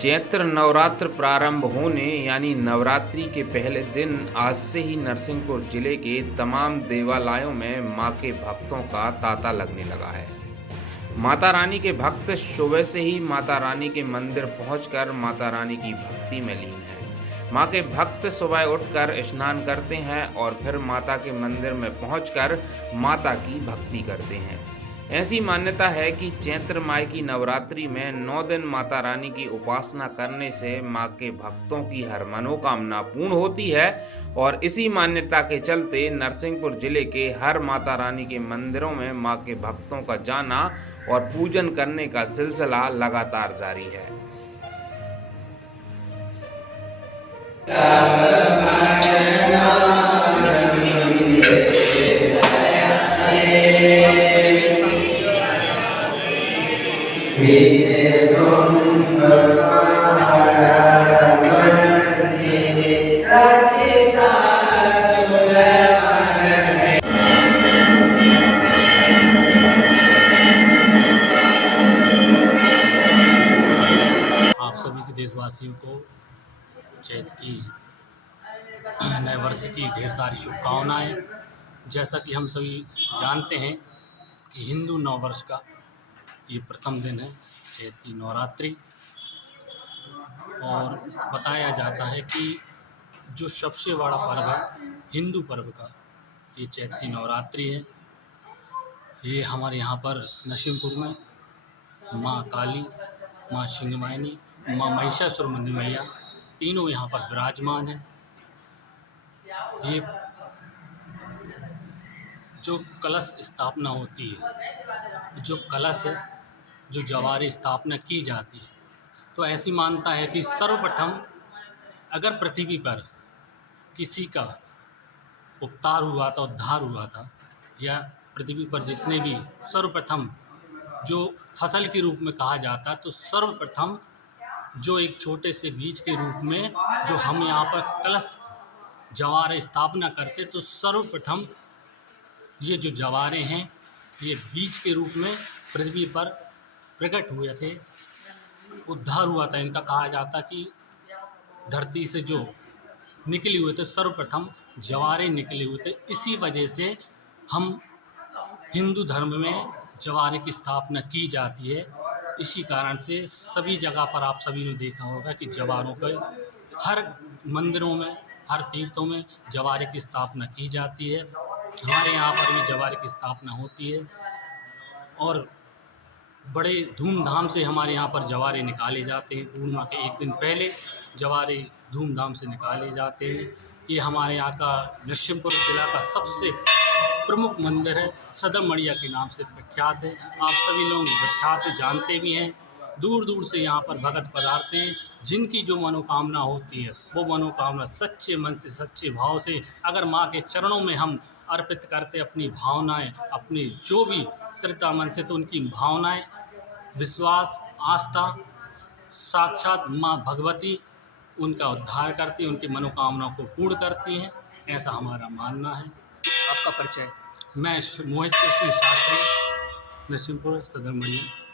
चैत्र नवरात्र प्रारंभ होने यानी नवरात्रि के पहले दिन आज से ही नरसिंहपुर जिले के तमाम देवालयों में मां के भक्तों का तांता लगने लगा है। माता रानी के भक्त सुबह से ही माता रानी के मंदिर पहुंचकर माता रानी की भक्ति में लीन हैं। मां के भक्त सुबह उठकर स्नान करते हैं और फिर माता के मंदिर में पहुंचकर माता की भक्ति करते हैं। ऐसी मान्यता है कि चैत्र माह की नवरात्रि में 9 दिन माता रानी की उपासना करने से मां के भक्तों की हर मनोकामना पूर्ण होती है और इसी मान्यता के चलते नरसिंहपुर जिले के हर माता रानी के मंदिरों में मां के भक्तों का जाना और पूजन करने का सिलसिला लगातार जारी है। आप सभी के देशवासियों को चैत्र की नए वर्ष की ढेर सारी शुभकामनाएं। जैसा कि हम सभी जानते हैं कि हिंदू नव वर्ष का ये प्रथम दिन है, चैत्र की नवरात्रि, और बताया जाता है कि जो सबसे बड़ा पर्व है हिंदू पर्व का, ये चैत्र की नवरात्रि है। ये हमारे यहाँ पर नरसिंहपुर में माँ काली, माँ सिंहवाहिनी, माँ महिषासुरमर्दिनी मैया तीनों यहाँ पर विराजमान हैं। ये जो कलश स्थापना होती है, जो कलश है, जो जवारे स्थापना की जाती है, तो ऐसी मानता है कि सर्वप्रथम अगर पृथ्वी पर किसी का उपकार हुआ था, उद्धार हुआ था, या पृथ्वी पर जिसने भी सर्वप्रथम जो फसल के रूप में कहा जाता है, तो सर्वप्रथम जो एक छोटे से बीज के रूप में जो हम यहाँ पर कलश जवारे स्थापना करते, तो सर्वप्रथम ये जो जवारे हैं ये बीज के रूप में पृथ्वी पर प्रकट हुए थे, उद्धार हुआ था। इनका कहा जाता कि धरती से जो निकले हुए थे, सर्वप्रथम जवारे निकले हुए थे। इसी वजह से हम हिंदू धर्म में जवारे की स्थापना की जाती है। इसी कारण से सभी जगह पर आप सभी ने देखा होगा कि जवारों का हर मंदिरों में, हर तीर्थों में जवारे की स्थापना की जाती है। हमारे यहाँ पर भी जवारे की स्थापना होती है और बड़े धूमधाम से हमारे यहाँ पर जवारे निकाले जाते हैं। पूर्णिमा के एक दिन पहले जवारे धूमधाम से निकाले जाते हैं। ये हमारे यहाँ का नरसिंहपुर जिला का सबसे प्रमुख मंदिर है, सदर मड़िया के नाम से प्रख्यात है। आप सभी लोग विख्यात जानते भी हैं। दूर दूर से यहाँ पर भगत पधारते हैं। जिनकी जो मनोकामना होती है वो मनोकामना सच्चे मन से, सच्चे भाव से अगर माँ के चरणों में हम अर्पित करते अपनी भावनाएं, अपनी जो भी श्रद्धा मन से, तो उनकी भावनाएं, विश्वास, आस्था, साक्षात माँ भगवती उनका उद्धार करती हैं, उनकी मनोकामनाओं को पूर्ण करती हैं। ऐसा हमारा मानना है। आपका परिचय? मैं मोहित कृष्ण शास्त्री, नरसिंहपुर सदर मड़िया।